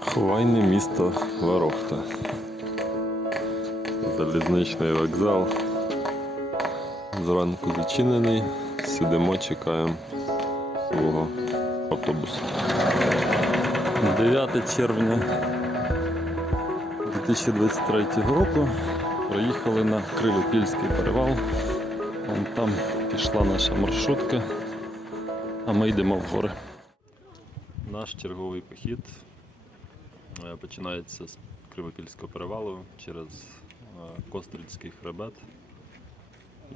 Хвайне місто Ворохта. Залізничний вокзал. Зранку зачинений. Сидимо, чекаємо свого автобусу. 9 червня 2023 року приїхали на Кривопільський перевал. Вон там пішла наша маршрутка, а ми йдемо в гори. Наш черговий похід е, починається з Кривопільського перевалу через е, Кострицький хребет.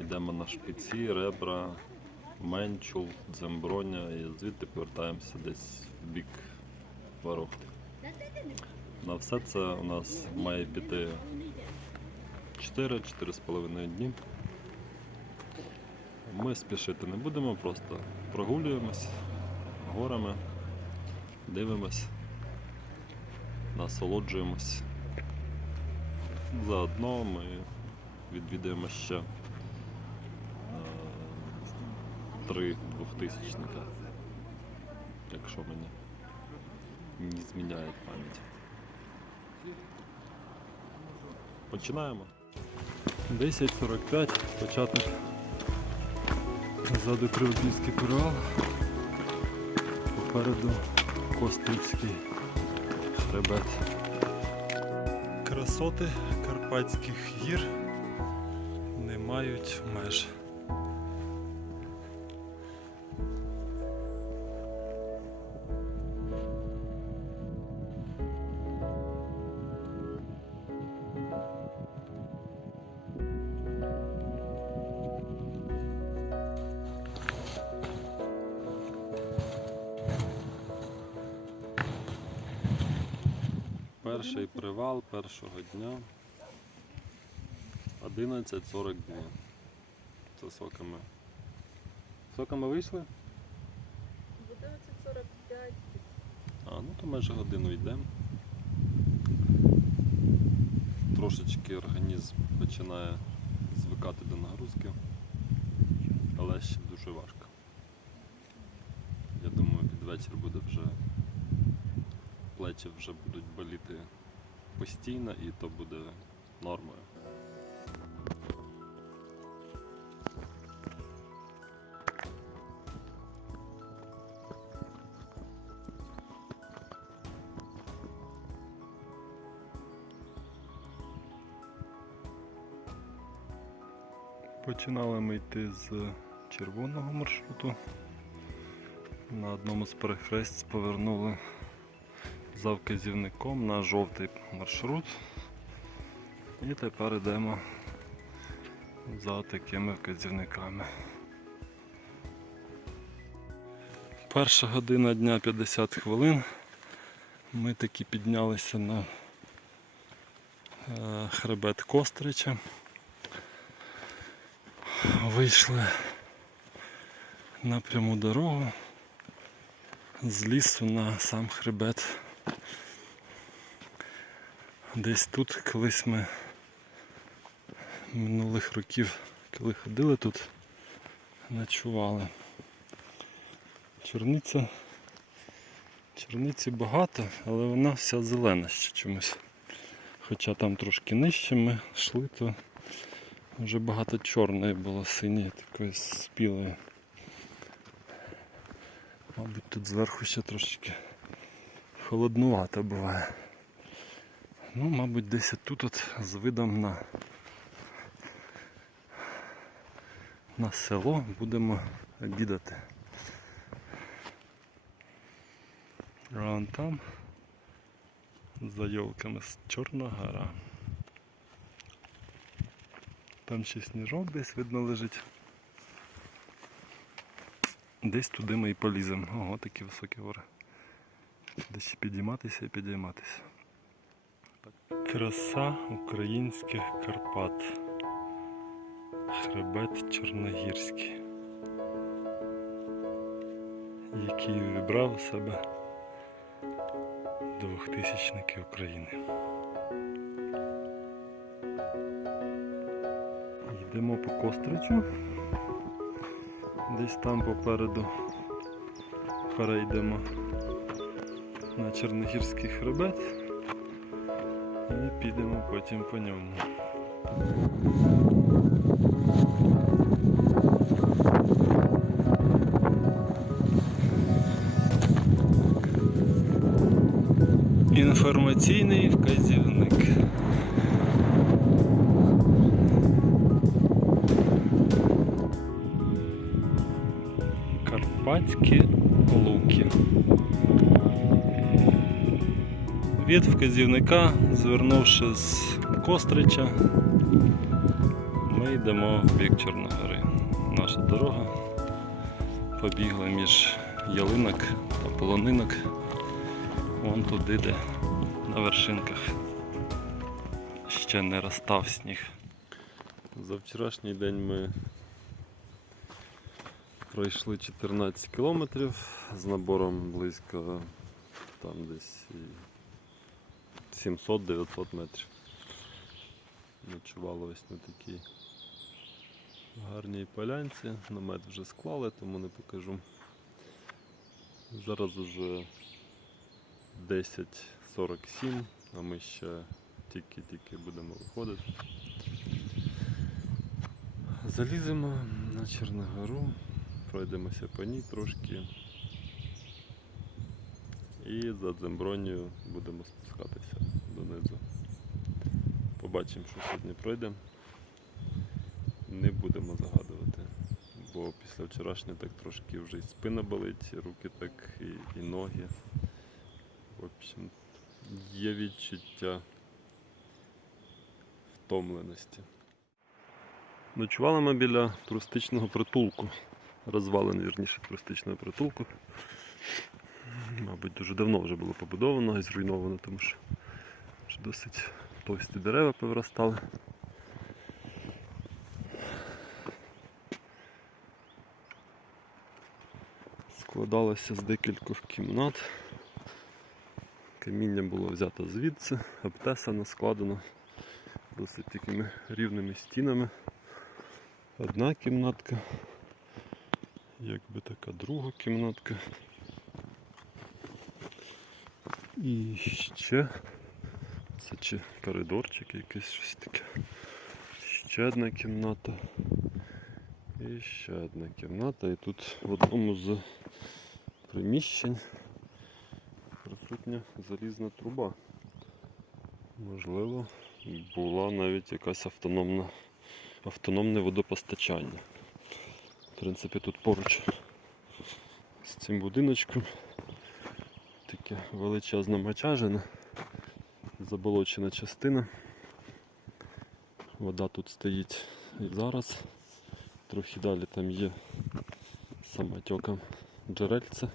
Йдемо на шпиці, ребра, менчул, дземброня і звідти повертаємося десь в бік Ворохти. На все це у нас має піти 4-4,5 дні. Ми спішити не будемо, просто прогулюємось горами, дивимось, насолоджуємось. Заодно ми відвідаємо ще е, три двохтисячника, якщо мені не зміняє пам'ять. Починаємо. 10.45, початок. Ззаду Кривопільський перевал. Попереду Кострівський хребет. Красоти Карпатських гір не мають меж. Перший привал першого дня 11.42. Це соками. Соками вийшли? В 11.45. А, ну то майже годину йдемо. Трошечки організм починає звикати до нагрузки, але ще дуже важко. Я думаю, під вечір буде вже плечі вже будуть боліти постійно і то буде нормою. Починали ми йти з червоного маршруту. На одному з перехресть повернули за вказівником на жовтий маршрут. І тепер йдемо за такими вказівниками. Перша година дня 50 хвилин. Ми таки піднялися на е, хребет Кострича. Вийшли на пряму дорогу з лісу на сам хребет. Десь тут колись ми минулих років, коли ходили тут, ночували. Чорниця. Чорниці багато, але вона вся зелена ще чомусь. Хоча там трошки нижче ми йшли, то вже багато чорної було синьої, такої спілої. Мабуть, тут зверху ще трошечки холоднувато буває. Ну, мабуть, десь тут от з видом на, на село будемо обідати. Вон там за йолками Чорна гора. Там ще сніжок десь видно лежить. Десь туди ми і поліземо. Ого, такі високі гори. Десь підійматися і підійматися. Краса українських Карпат. Хребет Чорногірський. Який вибрав у себе двохтисячники України. Йдемо по Костричу. Десь там попереду перейдемо на Черногірський хребет і підемо потім по ньому. Інформаційний вказівник. Карпатські Від вказівника, звернувши з Кострича, ми йдемо в бік Чорногори. Наша дорога побігла між ялинок та полонинок. Вон туди, де на вершинках ще не розстав сніг. За вчорашній день ми пройшли 14 кілометрів з набором близько там десь 700-900 метрів. Ночували ось на такій гарній полянці. Намет вже склали, тому не покажу. Зараз уже 10.47, а ми ще тільки-тільки будемо виходити. Заліземо на Чорногору, пройдемося по ній трошки. І за Дзембронію будемо спускатися донизу. Побачимо, що сьогодні пройде. Не будемо загадувати, бо після вчорашнього так трошки вже і спина болить, і руки так і, і ноги. В общем, є відчуття втомленості. Ночували ми біля туристичного притулку. Розвалин, вірніше, туристичного притулку. Мабуть, дуже давно вже було побудовано і зруйновано, тому що вже досить товсті дерева повиростали. Складалося з декількох кімнат. Каміння було взято звідси, обтесано, складено досить такими рівними стінами. Одна кімнатка, якби така друга кімнатка. І ще це чи коридорчик якийсь щось таке. Ще одна кімната. І ще одна кімната. І тут в одному з приміщень присутня залізна труба. Можливо, була навіть якась автономна, автономне водопостачання. В принципі, тут поруч з цим будиночком таке величезна мочажина, заболочена частина. Вода тут стоїть і зараз. Трохи далі там є самотеком джерельце.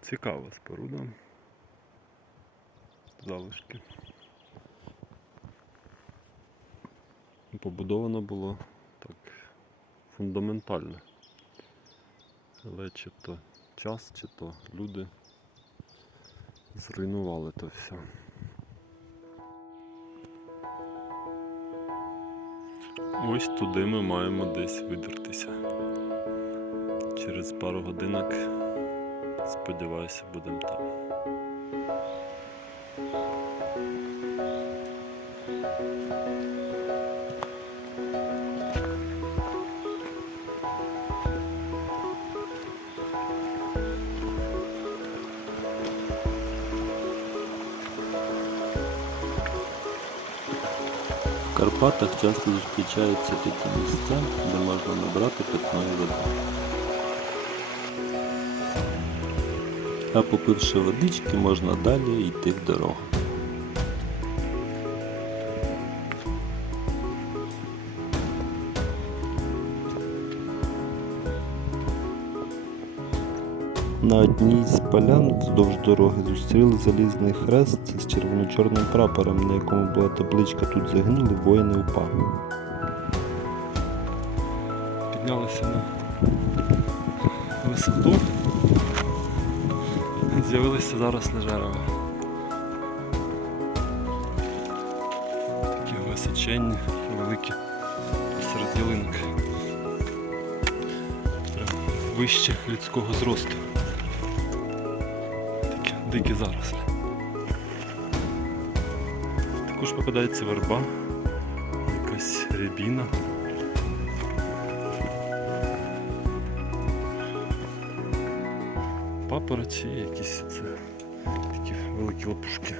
Цікава споруда. Залишки. Побудовано було так фундаментально. Але чи то час, чи то люди зруйнували то все. Ось туди ми маємо десь видертися. Через пару годинок, сподіваюся, будемо там. Карпатах часто зустрічаються такі місця, де можна набрати питної води. А попивши водички, можна далі йти в дорогу. На одній з полян вздовж дороги зустріли залізний хрест з червоно-чорним прапором, на якому була табличка Тут загинули воїни УПА. Піднялися на висоту. З'явилися зараз на жерево. Такі височенні, великі серед ялинок. Вище людського зросту. Дикі заросли. Також попадається верба, якась рябіна. Папороці, якісь це такі великі лопушки.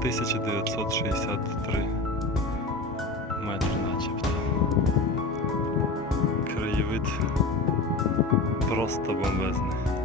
2963 метри начебто. Краєвид просто бомбезний.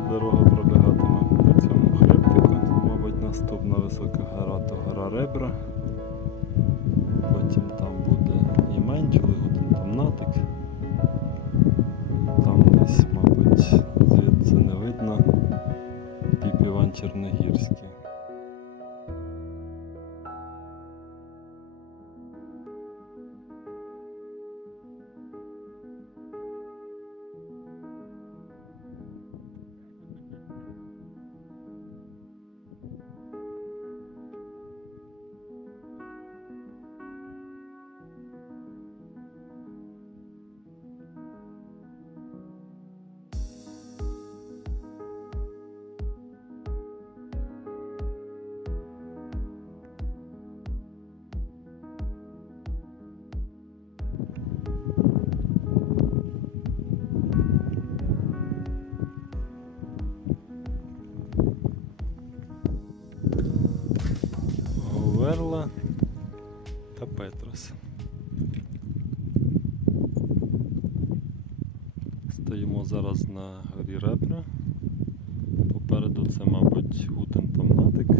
Далі дорога пролягатиме по цьому хребтику. Мабуть, наступна висока гора то гора Ребра. Потім там буде і Менчули, один там натик. Там десь, мабуть, звідси не видно. Піп Іван Черногірський. Говерла та Петрос. Стоїмо зараз на горі Ребра. Попереду це, мабуть, Гутен Тамнатик.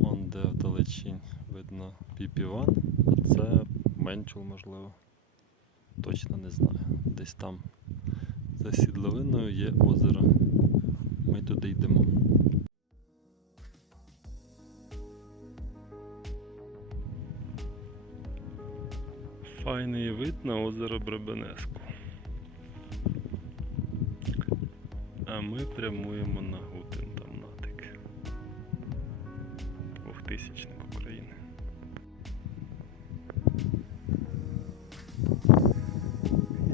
Он де вдалечінь видно Піпіван, а це Менчул, можливо. Точно не знаю. Десь там за сідловиною є озеро. Ми туди йдемо. Файний вид на озеро Бребенеску. А ми прямуємо на Гутен Тамнатик. 2000 України.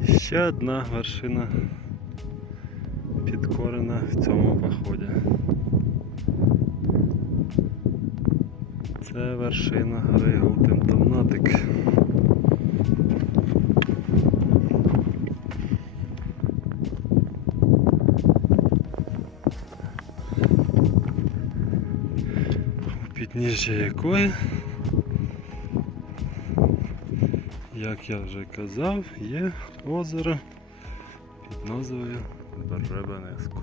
І ще одна вершина підкорена в цьому поході. Це вершина гори Гутен Тамнатик. Підніжжя якої, як я вже казав, є озеро під назвою Беребенеску.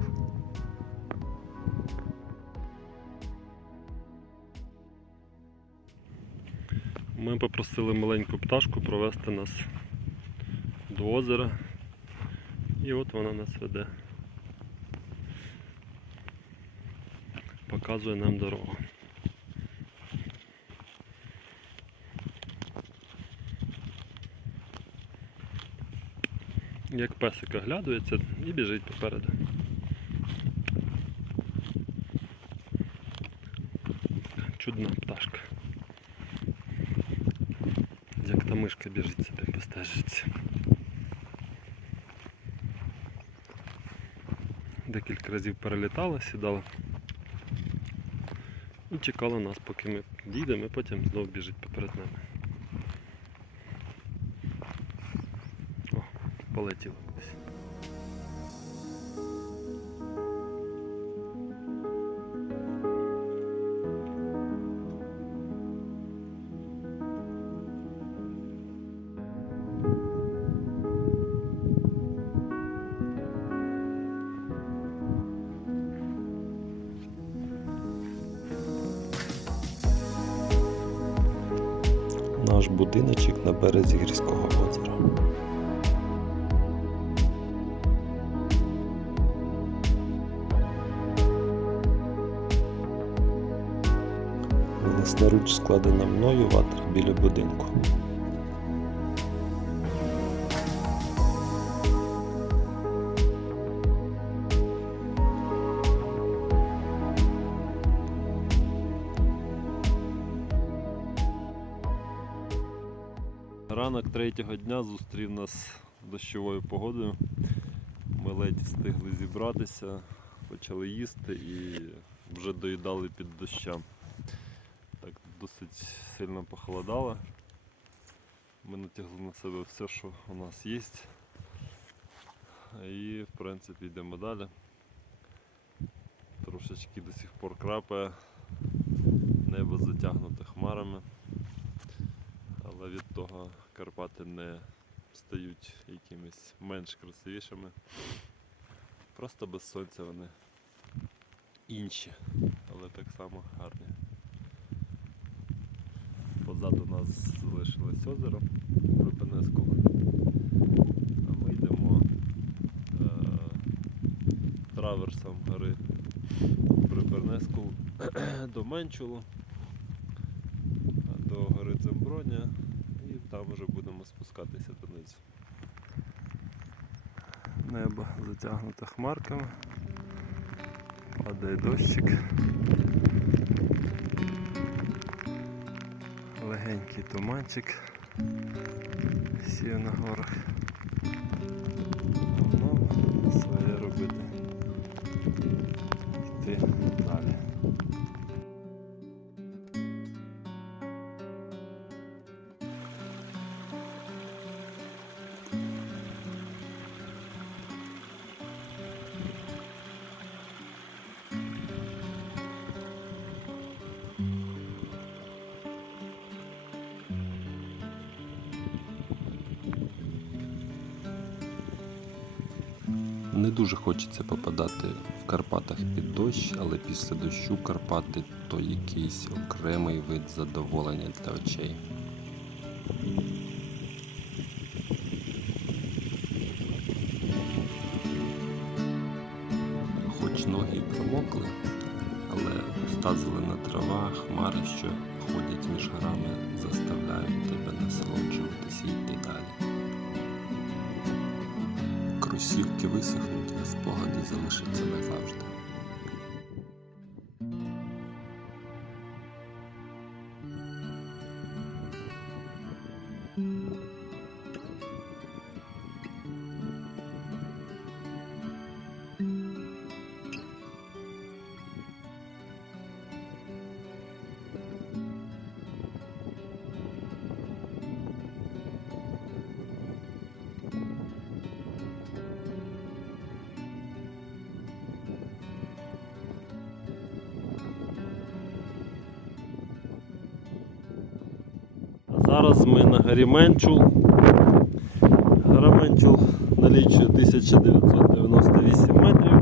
Ми попросили маленьку пташку провести нас до озера. І от вона нас веде. Показує нам дорогу. Як песик оглядується і біжить попереду. Чудна пташка. Як та мишка біжить собі постежиться. Декілька разів перелітала, сідала і чекала нас, поки ми дійдемо, і потім знову біжить поперед нами. Полетіла. Наш будиночок на березі гірського озера. Власноруч складена мною ватра біля будинку. Ранок третього дня зустрів нас дощовою погодою. Ми ледь встигли зібратися, почали їсти і вже доїдали під дощем. Сильно похолодало. Ми натягли на себе все, що у нас є. І в принципі йдемо далі. Трошечки до сих пор крапає, небо затягнуте хмарами але від того Карпати не стають якимись менш красивішими. Просто без сонця вони інші, але так само гарні. Позаду нас залишилось озеро Припенеску. А ми йдемо е, траверсом гори Припенеску до Менчулу до гори Дземброня і там вже будемо спускатися донизу. Небо затягнуте хмарками, падає дощик. Легенький туманчик сів на горах. Дуже хочеться попадати в Карпатах під дощ, але після дощу Карпати то якийсь окремий вид задоволення для очей. Хоч ноги промокли, але густа зелена трава, хмари, що ходять між горами, заставляють тебе насолоджуватися і йти далі. Кросівки висохнуть, а спогади залишаться назавжди. Зараз ми на горі Менчул. Гора Менчул налічує 1998 метрів,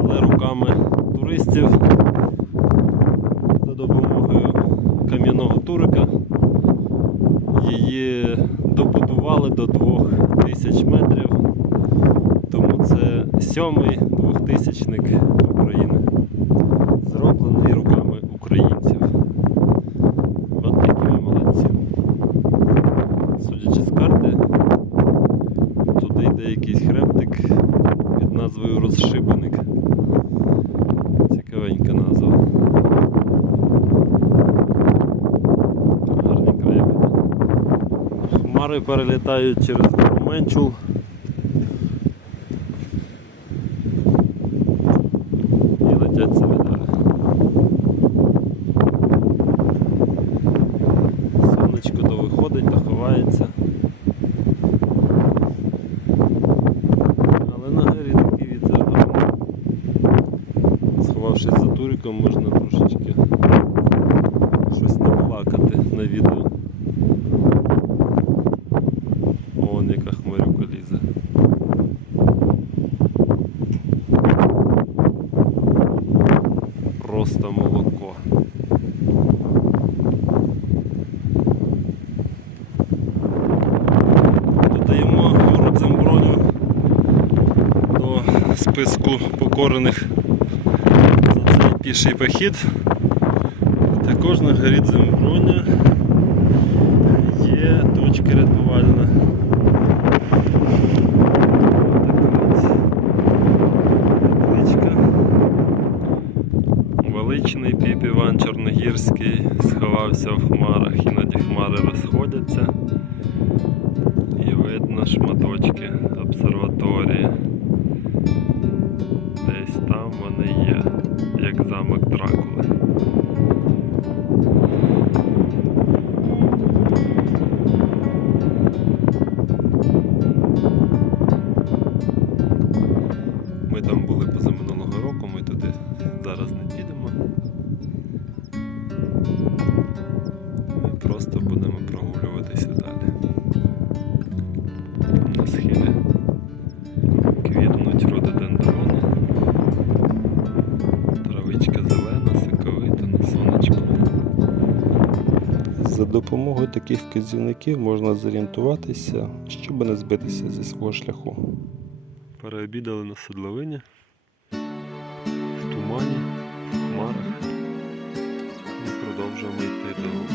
але руками туристів за допомогою кам'яного турика її добудували до 2000 метрів. Тому це сьомий двохтисячник України, зроблений руками українців. От такі ми молодці. Судячи з карти, туди йде назвою Розшибеник. Цікавенька назва. Гарні краєвиди. Хмари перелітають через гору Менчул. І летять далі. Сонечко то виходить, то ховається. Але на горі такий вітер. Сховавшись за туриком, можна трошечки щось наплакати на відео. Покорених за цей піший похід. Також на горі Земброня є точка рятувальна. Величний піп Іван Чорногірський сховався в хмарах, іноді хмари розходяться. І видно шматочки обсерваторії. Таких вказівників можна зорієнтуватися, щоб не збитися зі свого шляху. Переобідали на седловині, в тумані, в хмарах. І продовжуємо йти до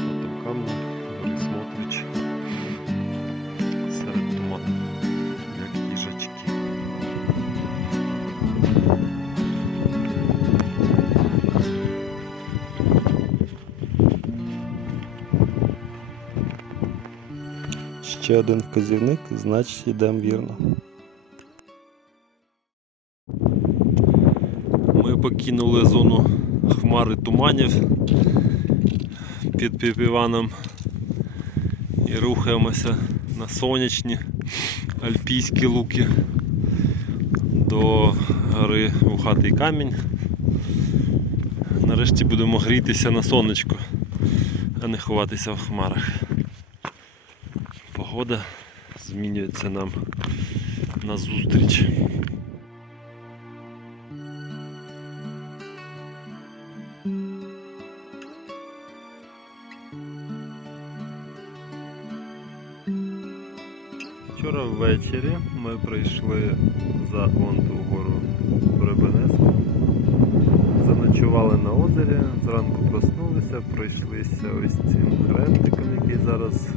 Ще один вказівник, значить йдемо вірно. Ми покинули зону хмари туманів під Піпіваном і рухаємося на сонячні альпійські луки до гори Вухатий камінь. Нарешті будемо грітися на сонечку, а не ховатися в хмарах. Погода змінюється нам назустріч. Вчора ввечері ми прийшли за он ту гору Бребенеску. Заночували на озері, зранку проснулися, пройшлися ось цим хребтиком, який зараз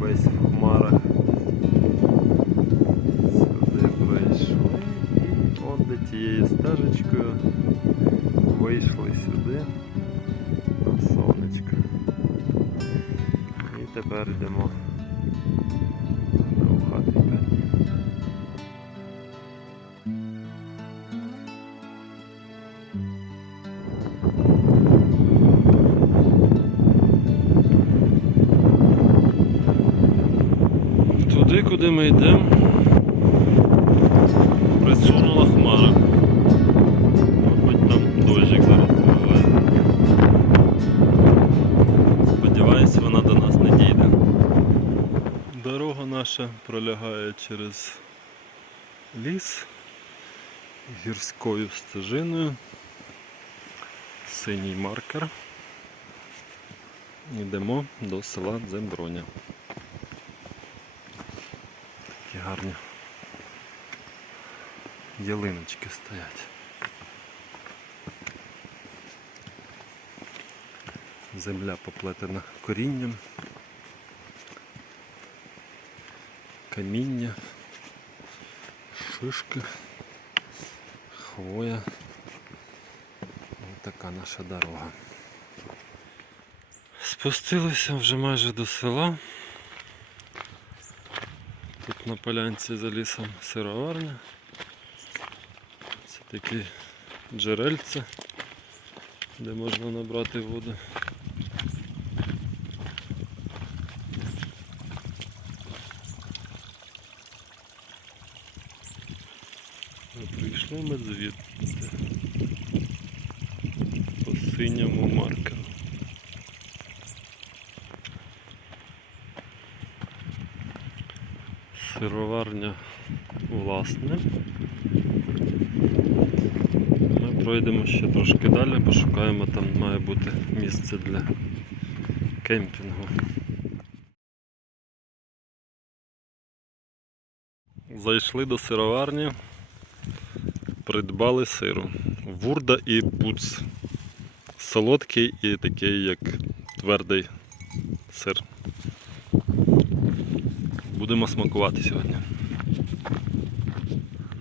весь в хмарах. Сюди пройшли і от де тією стежечкою вийшли сюди на сонечко. І тепер йдемо ми йдемо, присунула хмара. Мабуть, там дощик зараз буває. Сподіваюсь, вона до нас не дійде. Дорога наша пролягає через ліс гірською стежиною. Синій маркер. Йдемо до села Дземброня. Такі гарні ялиночки стоять. Земля поплетена корінням. каміння, шишки. хвоя. Ось така наша дорога. Спустилися вже майже до села. Тут на полянці за лісом сироварня. Це такі джерельця, де можна набрати воду. Прийшли ми звідти по синьому маркеру. Сироварня власне. Ми пройдемо ще трошки далі, пошукаємо, там має бути місце для кемпінгу. Зайшли до сироварні, придбали сиру. Вурда і пуц. Солодкий і такий, як твердий сир. Будемо смакувати сьогодні.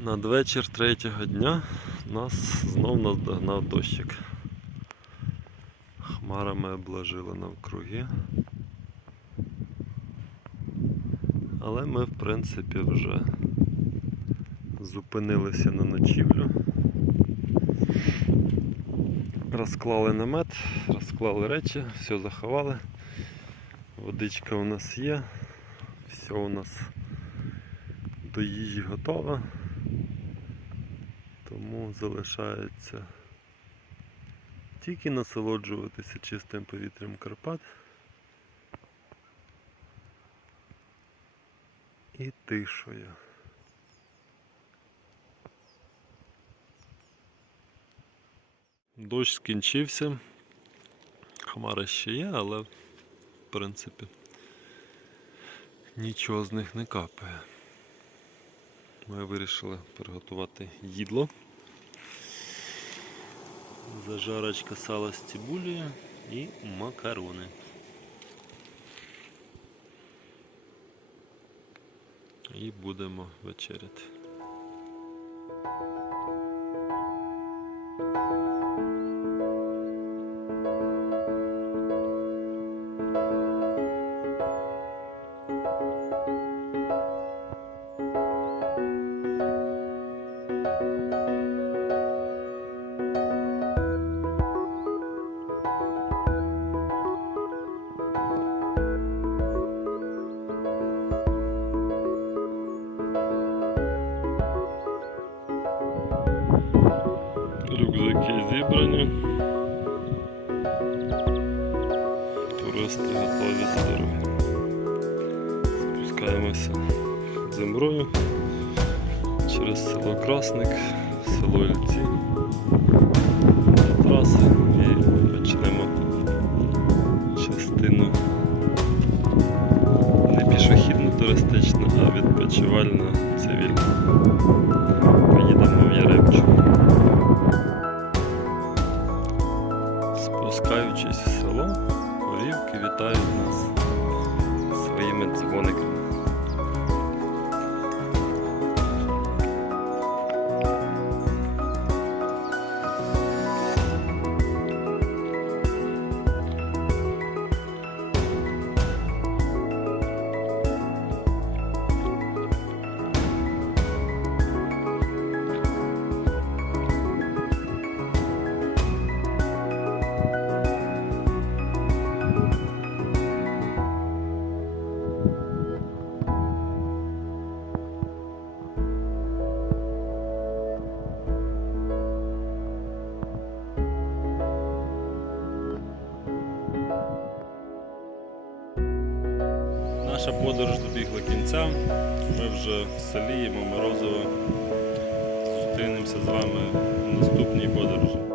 Надвечір третього дня нас знов наздогнав дощик. Хмарами обложили навкруги. Але ми, в принципі, вже зупинилися на ночівлю. Розклали намет, розклали речі, все заховали. Водичка у нас є, все у нас до їжі готово. Залишається тільки насолоджуватися чистим повітрям Карпат і тишою. Дощ скінчився. Хмари ще є, але в принципі нічого з них не капає. Ми вирішили приготувати їдло. Зажарочка сала з цибулею і макарони. І будемо вечеряти. Рюкзаки зібрані. Туристи готові до дороги. Спускаємося землею через село Красник, село Ільці траси і почнемо частину не пішохідну туристичну, а відпочивальну цивільну. Кінця. Ми вже в селі їмо морозиво. Зустрінемося з вами в наступній подорожі.